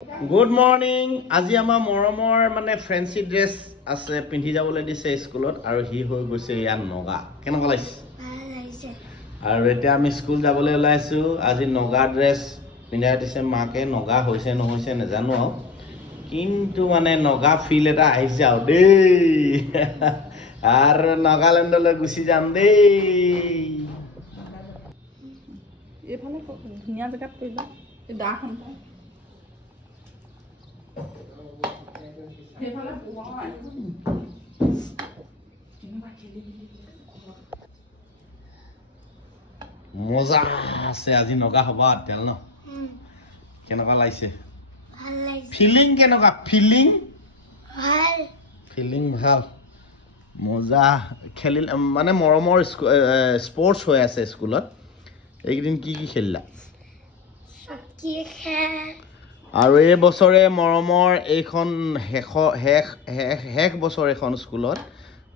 Good morning. আজি আমাৰ মৰমৰ মানে ফ্ৰেন্সি ড্ৰেছ আছে পিন্ধি যাবলৈ দিছে স্কুলত আৰু হি হৈ গৈছে ইয়াৰ নগা কেনেকুৱা লাগিছে আৰু এতিয়া আমি স্কুল যাবলৈ ওলাইছো আজি নগা ড্ৰেছ পিন্ধাই দিছে মাকে নগা হৈছে নহৈছে নাজানো আৰু কিন্তু মানে নগা ফিল এটা আহিছে আৰু দেই আৰু নাগালেণ্ডলৈ গুচি যাম দেই এইফালে ধুনীয়া জেগাত কৰিবা এই দাখন মজা আছে আজি নগা হবা তেল ন কেনেকুৱা লাগিছে ফিলিং কেনেকুৱা ফিলিং ভাল মজা খেলিল মানে মৰমৰ স্পৰ্টছ হৈ আছে স্কুলত এইদিন কি খেলিলা আৰু এই বছৰে মৰমৰ এইখন হেক বছৰ এখন স্কুলত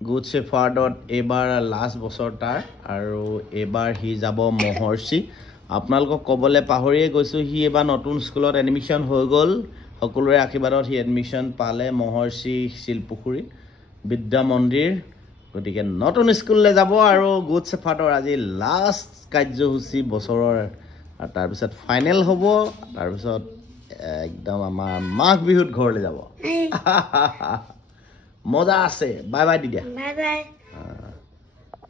গুড শেফাৰ্ডত এবাৰ লাষ্ট বছৰ তাৰ আৰু এবাৰ হি যাব মহৰ্ষি আপোনালোকক ক'বলৈ পাহৰিয়ে গৈছো হি এবাৰ নতুন স্কুলত এডমিশন হৈ গ'ল সকলোৰে আশীৰ্বাদত হি এডমিশন পালে মহৰ্ষি শিলপুখুৰী বিদ্যা মন্দিৰ গতিকে নতুন স্কুললৈ যাব আৰু গুড শেফাৰ্ডৰ আজি লাষ্ট কাৰ্যসূচী বছৰৰ আৰু তাৰপিছত ফাইনেল হ'ব তাৰপিছত একদম আমাৰ মাঘ বিহুত ঘৰলৈ যাব মজা আছে বাই বাই দিদিয়া Bye bye.